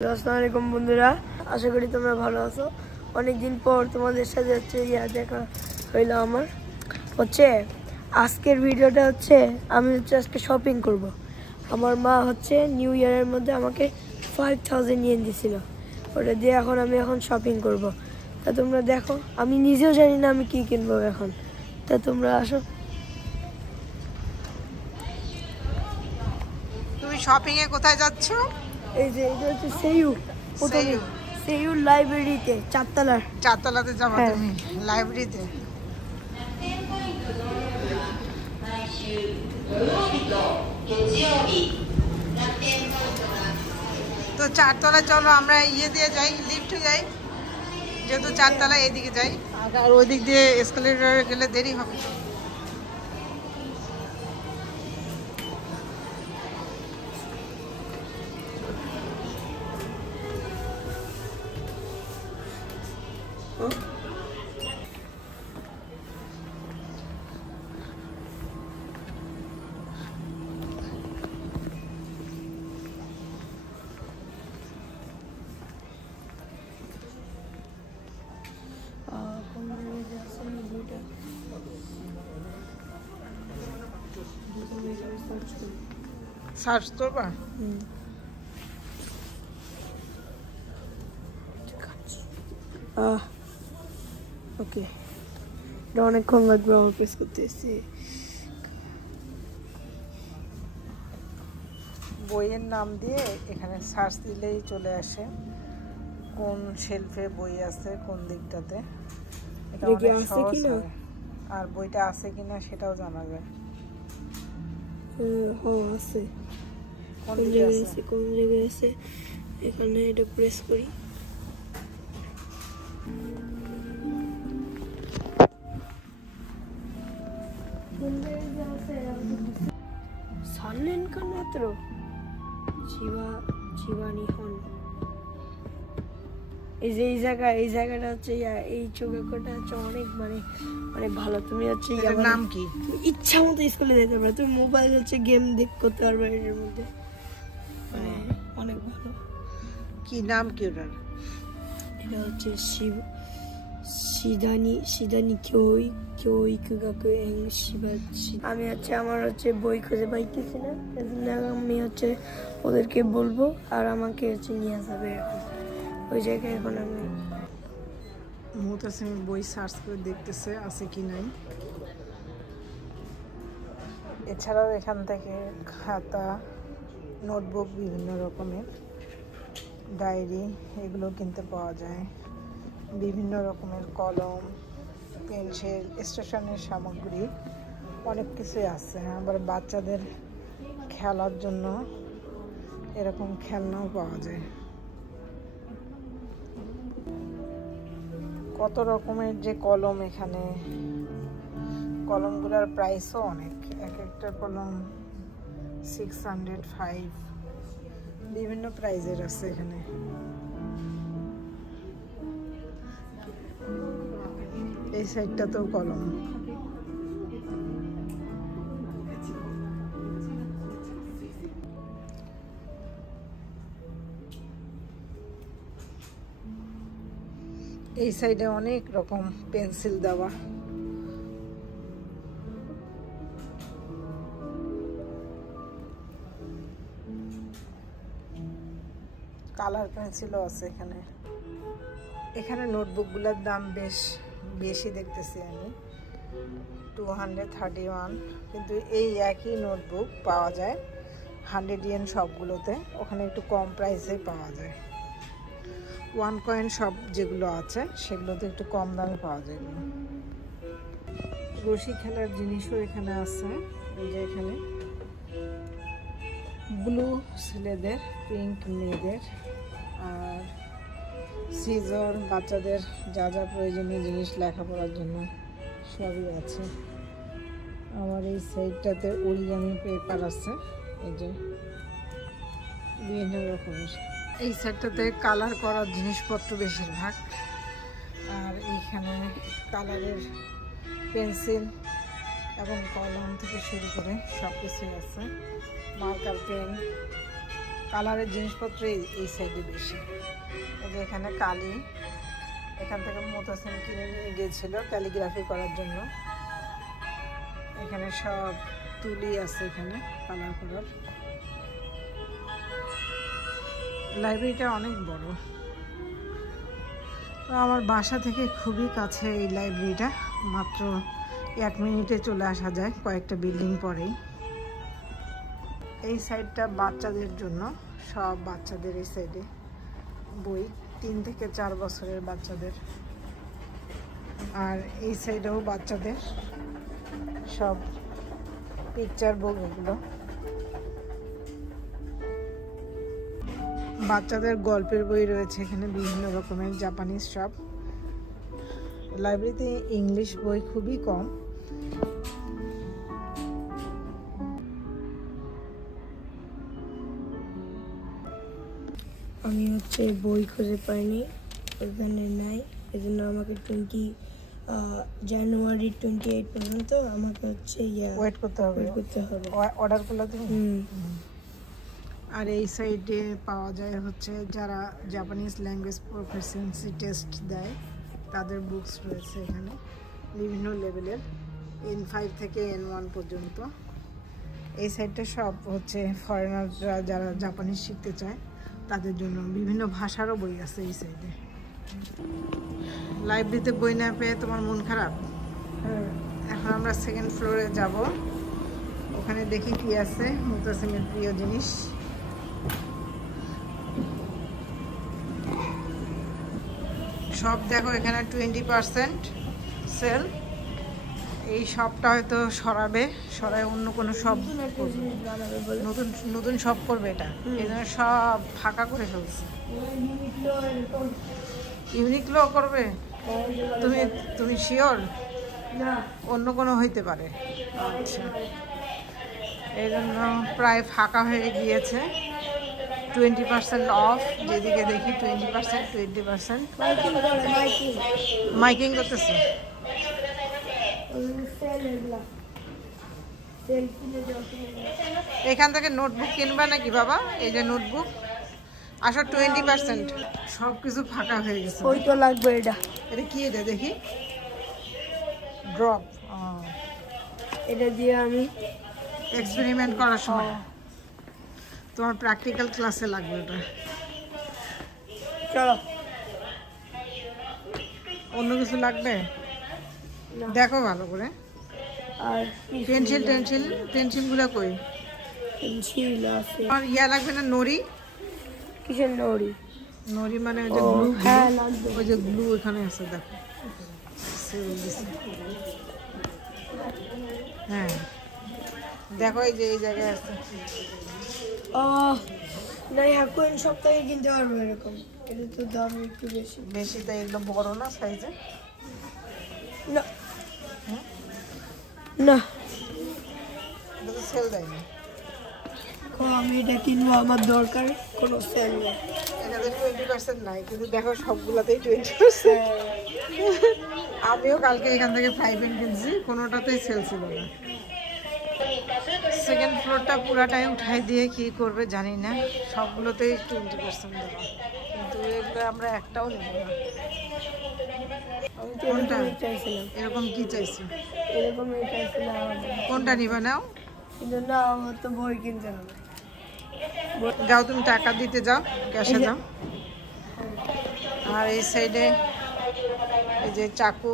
আসসালামু আলাইকুম বন্ধুরা, আশা করি তোমরা ভালো আছো। অনেকদিন পর তোমাদের সাথে দেখা হইলো। আমার আজকের ভিডিওটা আমি আজকে শপিং করব। আমার মা নিউ ইয়ারের মধ্যে আমাকে 5000 ইয়েন দিছিল, ওটা দিয়ে এখন শপিং করব। তা তোমরা দেখো, আমি নিজেও জানি না আমি কি কিনবো এখন। তা তোমরা আসো। তুমি শপিং এ কোথায় যাচ্ছ? এই যে এটা সেইউ লাইব্রেরিতে, চারতলাতে যাবো। তুমি লাইব্রেরিতে? তো চারতলায় চলো, আমরা দিয়ে যাই, লিফটে যাই, যেহেতু চারতলায় এদিকে যাই। আর ওই দিক দিয়ে এসকেলেটরে গেলে দেরি হবে। সার্চ করবা? ওকে, অনেকক্ষণ লাগবে আমার প্রেস করতেছি। বইয়ের নাম দিয়ে এখানে সার্চ দিলেই চলে আসে কোন শেলফে বই আছে, কোন দিকটাতে। এটা অনেক সহজ হয়। আর বইটা আছে কিনা সেটাও জানা যায়। আছে, কোন জায়গায় আছে এখানে। এটা প্রেস করি। এই জায়গাটা এই চৌকাটা অনেক মানে ভালো। তুমি নাম কি? ইচ্ছা মতো স্কুলে যেতে পারো। তুমি মোবাইল গেম করতে পারবে এর মধ্যে, মানে অনেক ভালো। কি নাম কি ওটার? এটা শিদানি আমি আমার বই খুঁজে পাইতেছি না, আমি ওদেরকে বলবো আর আমাকে নিয়ে যাবে এখন ওই জায়গায়। এখন আমি মুতাসিম বই সার্চ করে দেখতেছে আছে কি নাই। এছাড়াও এখান থেকে খাতা, নোটবুক, বিভিন্ন রকমের ডায়েরি এগুলো কিনতে পাওয়া যায়। বিভিন্ন রকমের কলম, পেন্সিল, স্টেশনের সামগ্রী অনেক কিছুই আছে। আবার বাচ্চাদের খেলার জন্য এরকম খেলনাও পাওয়া যায়। কত রকমের যে কলম এখানে, কলমগুলোর প্রাইসও অনেক। এক একটা কলম 600, 5, বিভিন্ন প্রাইজের আছে এখানে। এই সাইডটাতেও কলম। এই সাইডে অনেক রকম পেন্সিল দেওয়া। কালার পেন্সিলও আছে এখানে। এখানে নোটবুকগুলোর দাম বেশ বেশি দেখতেছি আমি, 231। কিন্তু এই একই নোটবুক পাওয়া যায় 100 ইয়েন সবগুলোতে। ওখানে একটু কম প্রাইসে পাওয়া যায়। 1 কয়েন সব যেগুলো আছে সেগুলোতে একটু কম দামে পাওয়া যায়। রশি খেলার জিনিসও এখানে আছে। এই যে এখানে ব্লু ছেলেদের, পিঙ্ক মেয়েদের, আর সিজার, বাচ্চাদের যা যা প্রয়োজনীয় জিনিস লেখাপড়ার জন্য সবই আছে। আমার এই সাইডটাতে অরিগামি পেপার আছে, এই যে বিভিন্ন রকমের। এই সাইডটাতে কালার করার জিনিসপত্র বেশিরভাগ। আর এইখানে কালারের পেন্সিল এবং কলম থেকে শুরু করে সব কিছুই আছে। মার্কার পেন, কালারের জিনিসপত্র এই সাইডে বেশি। এই যে এখানে কালি, এখান থেকে মোতাসিম কিনে নিয়ে গিয়েছিল ক্যালিগ্রাফি করার জন্য। এখানে সব তুলি আছে, এখানে কালার করার। লাইব্রেরিটা অনেক বড়। তো আমার বাসা থেকে খুবই কাছে এই লাইব্রেরিটা, মাত্র 1 মিনিটে চলে আসা যায়, কয়েকটা বিল্ডিং পরেই। এই সাইডটা বাচ্চাদের জন্য, সব বাচ্চাদের এই সাইডে বই, 3 থেকে 4 বছরের বাচ্চাদের। আর এই সাইডেও বাচ্চাদের সব পিকচার বুক, এগুলো বাচ্চাদের গল্পের বই রয়েছে এখানে, বিভিন্ন রকমের জাপানিজ সব। লাইব্রেরিতে ইংলিশ বই খুবই কম। আমি হচ্ছে বই খুঁজে পাইনি, এখানে নাই, এই জন্য আমাকে জানুয়ারি 28 পর্যন্ত আমাকে হচ্ছে ওয়েট করতে হবে, অর্ডার করলে তো। আর এই সাইডে পাওয়া যায় হচ্ছে যারা জাপানিজ ল্যাঙ্গুয়েজ প্রফিসিয়েন্সি টেস্ট দেয় তাদের বুকস রয়েছে এখানে, বিভিন্ন লেভেলের, N5 থেকে N1 পর্যন্ত। এই সাইডটা সব হচ্ছে ফরেনাররা যারা জাপানিজ শিখতে চায় তাদের জন্য, বিভিন্ন ভাষারও বই আছে এই সাইডে। লাইব্রেরিতে বই না পেয়ে তোমার মন খারাপ? এখন আমরা 2nd ফ্লোরে যাব, ওখানে দেখি কি আছে মুতাসিমের প্রিয় জিনিস। সব দেখো এখানে 20% সেল। এই শপটা হয়তো সরায় অন্য কোনো শপ, নতুন নতুন শপ করবে এটা, এই জন্য সব ফাঁকা করে ফেলছে। ইউনিকলো করবে? তুমি শিওর? অন্য কোনো হইতে পারে। আচ্ছা, এই জন্য প্রায় ফাঁকা হয়ে গিয়েছে। 20% অফ, যেদিকে দেখি 20%। মাইকিং করতেছে। এখান থেকে নোটবুক কিনবা নাকি বাবা? এই যে নোটবুক, আসো 20%। সব কিছু ফাঁকা হয়ে গেছে। ওই তো লাগবে এটা কি? এটা দেখি, ড্রপ। এটা দিয়ে আমি এক্সপেরিমেন্ট করার সময় তোমার প্র্যাকটিক্যাল ক্লাসে লাগবে এটা। চলো, অন্য কিছু লাগবে? দেখো ভালো করে। আর পেন্সিলগুলো কই? পেন্সিল আছে। আর লাগবে না নড়ি? কিসের নড়ি? নড়ি মানে ওই যে গ্লু। হ্যাঁ লাগবে, ওই যে গ্লু এখানে আছে, দেখো। হ্যাঁ দেখো, এই যে এই জায়গায় আছে। না, কোন সপ্তাহে কিনতে পারবো এরকম? এটা তো দাম একটু বেশি। তাই একদম বড় না সাইজে? না না, এটা তো সেল দেয়নি। আমি এটা কিনবো, আমার দরকার, কোনো সেল নেই। এটাতে 20% নাই, কিন্তু দেখো সবগুলাতেই 20%। আমিও কালকে এখান থেকে ফ্রাই প্যান কিনছি, কোনোটাতেই সেল ছিল না। 2nd ফ্লোরটা পুরাটাই উঠাই দিয়ে কি করবে জানি না, সবগুলোতেই 20% দেবো, কিন্তু এগুলো আমরা একটাও নেব না। কোনটা চাইছিলাম? এরকম কি চাইছি? এরকমই চাইছিলাম। কোনটা নিবা? নাও, কিন্তু না, আমার তো বই কিনতে হবে। যাও তুমি টাকা দিতে যাও, ক্যাশে যাও। আর এই সাইডে এই যে চাকু,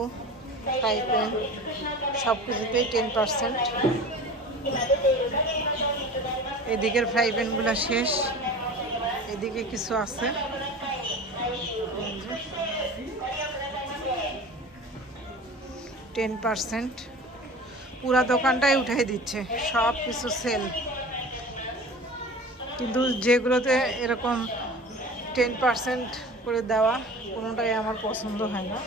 ফ্রাই প্যান, সব কিছুতেই 10%। এদিকের ফ্রাই প্যানগুলো শেষ, এদিকে কিছু আছে। 10%, পুরা দোকানটাই উঠাই দিচ্ছে, সব কিছু সেল। কিন্তু যেগুলোতে এরকম 10% করে দেওয়া, কোনোটাই আমার পছন্দ হয় না।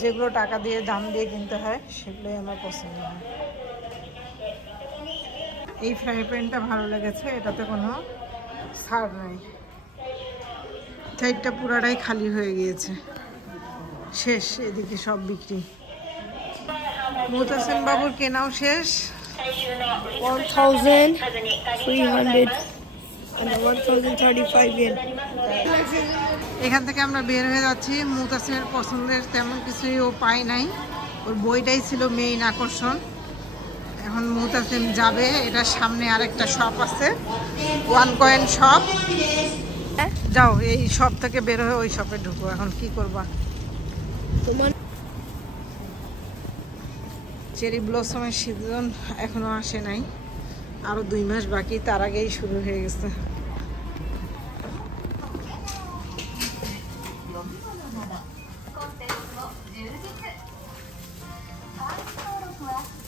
যেগুলো টাকা দিয়ে দাম দিয়ে কিনতে হয় সেগুলোই আমার পছন্দ হয়। এই ফ্রাই প্যানটা ভালো লেগেছে, এটাতে কোনো ছাড় নাই। সাইডটা পুরাটাই খালি হয়ে গিয়েছে, শেষ। এদিকে সব বিক্রি। মুতাসিম বাবুর কেনাও শেষ। 1300 and 1035 yen. এখান থেকে আমরা বের হয়ে যাচ্ছি। মুতাসিমের পছন্দের তেমন কিছুই ও পায় নাই, ওর বইটাই ছিল মেইন আকর্ষণ। এখন মুতাসিম যাবে, এটা সামনে আরেকটা শপ আছে, ওয়ান কয়েন শপ। যাও এই শপ থেকে বের হয়ে ওই শপে ঢুকো। এখন কি করবা? চেরি ব্লসমের সিজন এখনো আসে নাই, আরো 2 মাস বাকি, তার আগেই শুরু হয়ে গেছে।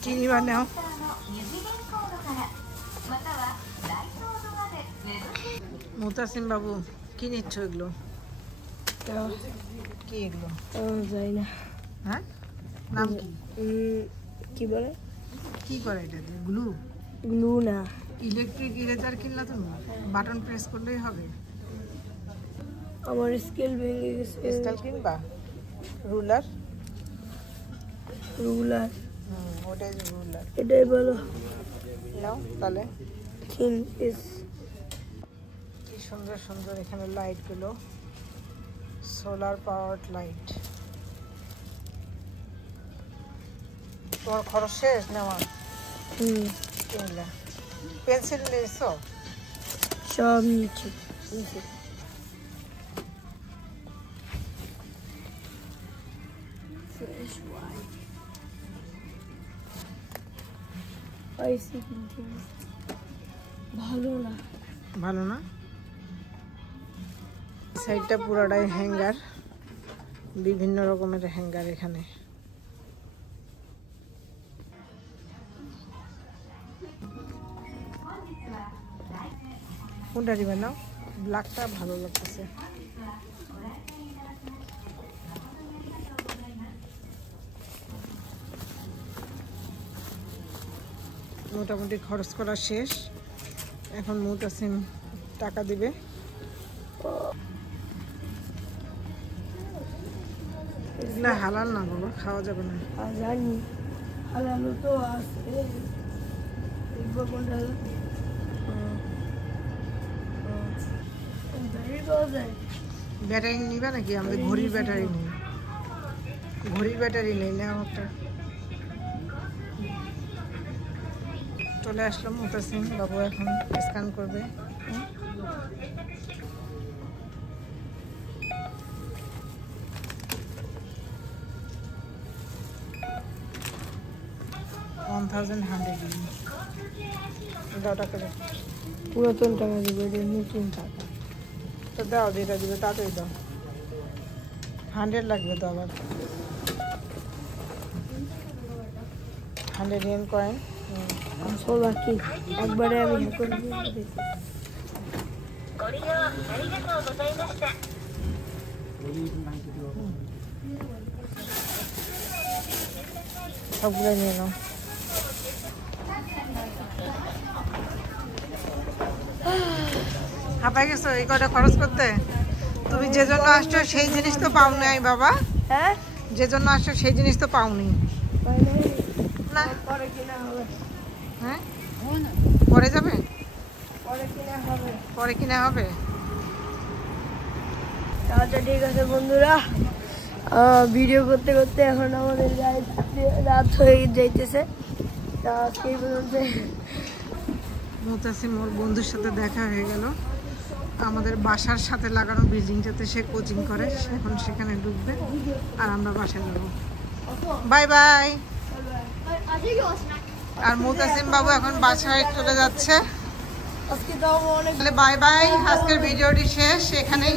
কি নিবা নাও? মুতাসিম বাবু কি নিচ্ছ এগুলো? কি এগুলো? যাই না। হ্যাঁ, নাম কি? কি বলে? কি করে এটা দিয়ে? গ্লু? গ্লু না, ইলেকট্রিক ইরেজার কিনলা তুমি? বাটন প্রেস করলেই হবে। আমার স্কেল ভেঙে গেছে। স্কেল কিনবা? রুলার? রুলার, ওটাই রুলার। এটাই বলো। নাও তাহলে। থিন ইজ কি সুন্দর সুন্দর এখানে লাইটগুলো, সোলার পাওয়ার্ড লাইট। তোমার খরচ শেষ নেওয়া? কিনলে? পেন্সিল নিয়েছো? সব নিচে। ভালো না, ভালো না। সাইডটা পুরোটাই হ্যাঙ্গার, বিভিন্ন রকমের হ্যাঙ্গার এখানে। কোনটা দিবে না? ব্ল্যাকটা ভালো লাগতেছে। মোটামুটি খরচ করা শেষ, এখন মুতাসিম টাকা দিবে। এগুলা হালাল না বাবা, খাওয়া যাবে না। জানি হালাল তো আছে। কোনটা ব্যাটারি নিবা নাকি? আমাদের ঘড়ির ব্যাটারি নেই, ঘড়ির ব্যাটারি নেই না একটা। চলে আসলাম, মুতাসিম বাবু এখন স্ক্যান করবে। পুরাতন টাকা দিবে, এটা নতুন টাকা। তো দাও, যেটা দিবে তাড়াতাড়ি দাও। 100 লাগবে তো আবার। 100 yen কয়েন। আসল বাকি একবারে আমি এখন সবগুলো নিয়ে নাও। হাঁপাই গেছো এই কটা খরচ করতে? তুমি যে জন্য আসছো সেই জিনিস তো পাও নাই বাবা। হ্যাঁ, যে জন্য আসছো সেই জিনিস তো পাওনি না। পরে কিনা হবে। হ্যাঁ, পরে যাবে, পরে কিনা হবে। পরে কিনা হবে। আচ্ছা ঠিক আছে বন্ধুরা, ভিডিও করতে করতে এখন আমাদের রাত হয়ে যাইতেছে। তা আজকে এই পর্যন্ত। মুতাসিম ওর বন্ধুর সাথে দেখা হয়ে গেল। আমাদের বাসার সাথে লাগানো বিল্ডিংটাতে সে কোচিং করে, এখন সেখানে ঢুকবে আর আমরা বাসায় যাবো। Bye bye. আর মুতাসিম বাবু এখন বাসায় চলে যাচ্ছে। আজকে তো অনেক বাই বাই, আজকের ভিডিওটি শেষ এখানেই।